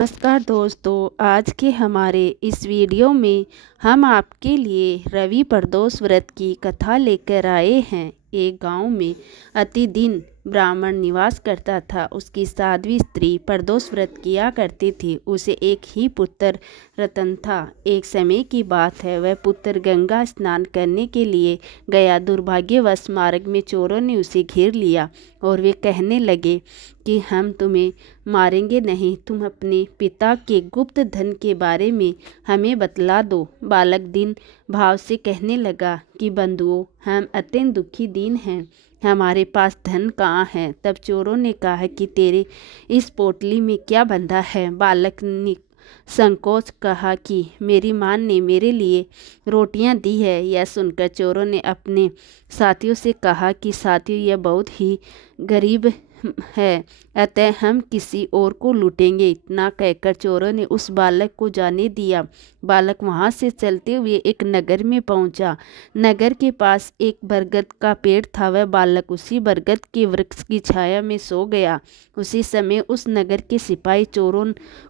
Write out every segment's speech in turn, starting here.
नमस्कार दोस्तों, आज के हमारे इस वीडियो में हम आपके लिए रवि प्रदोष व्रत की कथा लेकर आए हैं। एक गांव में अतिदिन ब्राह्मण निवास करता था। उसकी साध्वी स्त्री प्रदोष व्रत किया करती थी। उसे एक ही पुत्र रतन था। एक समय की बात है, वह पुत्र गंगा स्नान करने के लिए गया। दुर्भाग्यवश मार्ग में चोरों ने उसे घेर लिया और वे कहने लगे कि हम तुम्हें मारेंगे नहीं, तुम अपने पिता के गुप्त धन के बारे में हमें बतला दो। बालक दीन भाव से कहने लगा कि बंधुओं, हम अत्यंत दुखी दीन हैं, हमारे पास धन कहाँ है। तब चोरों ने कहा कि तेरे इस पोटली में क्या बंधा है। बालक ने संकोच कहा कि मेरी माँ ने मेरे लिए रोटियां दी है। यह सुनकर चोरों ने अपने साथियों से कहा कि साथियों, यह बहुत ही गरीब है, अतः हम किसी और को लूटेंगे। इतना कहकर चोरों ने उस बालक को जाने दिया। बालक वहां से चलते हुए एक नगर में पहुंचा। नगर के पास एक बरगद का पेड़ था। वह बालक उसी बरगद के वृक्ष की छाया में सो गया। उसी समय उस नगर के सिपाही चोरों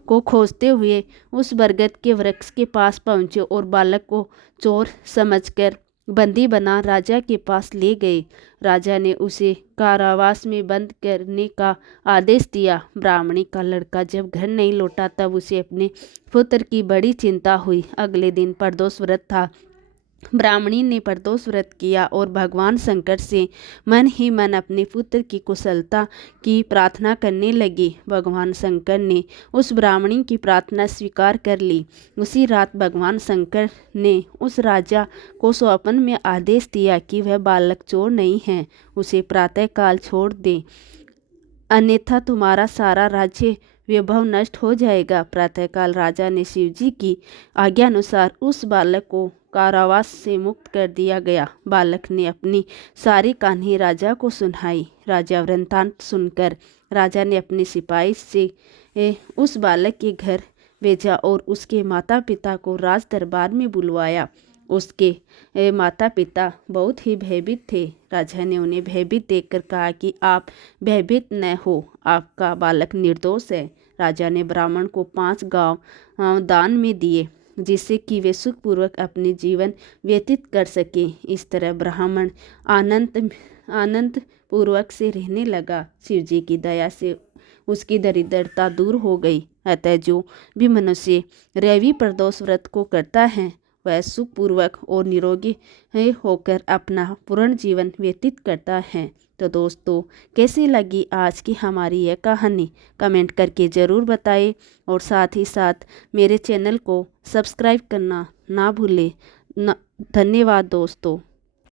को खोजते हुए उस बरगद के वृक्ष के पास पहुंचे और बालक को चोर समझकर बंदी बना राजा के पास ले गए। राजा ने उसे कारावास में बंद करने का आदेश दिया। ब्राह्मणी का लड़का जब घर नहीं लौटा तब उसे अपने पुत्र की बड़ी चिंता हुई। अगले दिन प्रदोष व्रत था। ब्राह्मणी ने प्रदोष व्रत किया और भगवान शंकर से मन ही मन अपने पुत्र की कुशलता की प्रार्थना करने लगी। भगवान शंकर ने उस ब्राह्मणी की प्रार्थना स्वीकार कर ली। उसी रात भगवान शंकर ने उस राजा को स्वप्न में आदेश दिया कि वह बालक चोर नहीं है, उसे प्रातःकाल छोड़ दे, अन्यथा तुम्हारा सारा राज्य वैभव नष्ट हो जाएगा। प्रातःकाल राजा ने शिवजी की आज्ञा अनुसार उस बालक को कारावास से मुक्त कर दिया गया। बालक ने अपनी सारी कहानी राजा को सुनाई। राजा वृत्तांत सुनकर राजा ने अपने सिपाही से उस बालक के घर भेजा और उसके माता पिता को राज दरबार में बुलवाया। उसके माता पिता बहुत ही भयभीत थे। राजा ने उन्हें भयभीत देखकर कहा कि आप भयभीत न हो, आपका बालक निर्दोष है। राजा ने ब्राह्मण को 5 गांव दान में दिए, जिससे कि वे सुखपूर्वक अपने जीवन व्यतीत कर सके। इस तरह ब्राह्मण आनंद पूर्वक से रहने लगा। शिवजी की दया से उसकी दरिद्रता दूर हो गई। अतः जो भी मनुष्य रवि प्रदोष व्रत को करता है वह सुखपूर्वक और निरोगी होकर अपना पूर्ण जीवन व्यतीत करता है। तो दोस्तों, कैसी लगी आज की हमारी यह कहानी, कमेंट करके ज़रूर बताएं और साथ ही साथ मेरे चैनल को सब्सक्राइब करना ना भूलें। धन्यवाद दोस्तों।